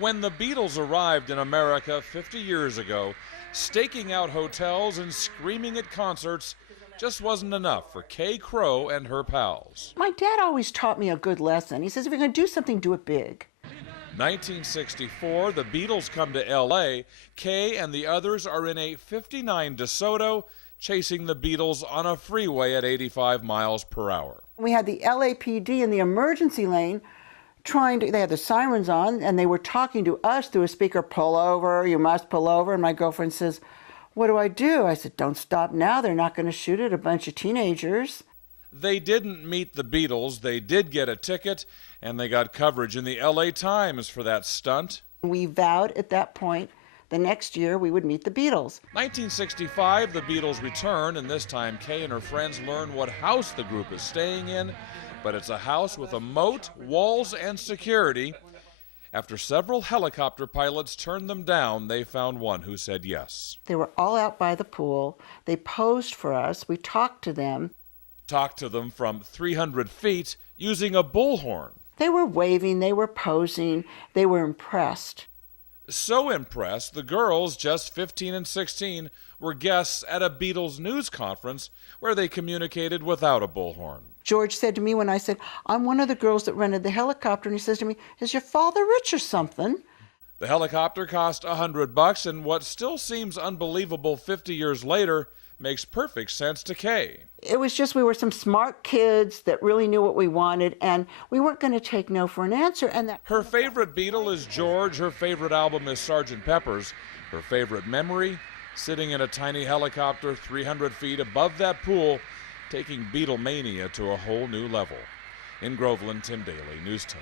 When the Beatles arrived in America 50 years ago, staking out hotels and screaming at concerts just wasn't enough for Kay Crow and her pals. My dad always taught me a good lesson. He says, if you're going to do something, do it big. 1964, the Beatles come to L.A. Kay and the others are in a 59 DeSoto, chasing the Beatles on a freeway at 85 miles per hour. We had the LAPD in the emergency lane they had the sirens on, and they were talking to us through a speaker, pull over, you must pull over. And my girlfriend says, what do? I said, don't stop now. They're not going to shoot at a bunch of teenagers. They didn't meet the Beatles. They did get a ticket, and they got coverage in the L.A. Times for that stunt. We vowed at that point the next year we would meet the Beatles. 1965, the Beatles return, and this time Kay and her friends learn what house the group is staying in, but it's a house with a moat, walls, and security. After several helicopter pilots turned them down, they found one who said yes. They were all out by the pool. They posed for us. We talked to them. Talked to them from 300 feet using a bullhorn. They were waving, they were posing, they were impressed. So impressed, the girls, just 15 and 16, were guests at a Beatles news conference where they communicated without a bullhorn. George said to me when I said, I'm one of the girls that rented the helicopter, and he says to me, is your father rich or something? The helicopter cost $100, and what still seems unbelievable 50 years later makes perfect sense to Kay. It was just we were some smart kids that really knew what we wanted, and we weren't going to take no for an answer. And her favorite Beatle is George. Her favorite album is Sgt. Pepper's. Her favorite memory, sitting in a tiny helicopter 300 feet above that pool, taking Beatlemania to a whole new level. In Groveland, Tim Daly, News 10.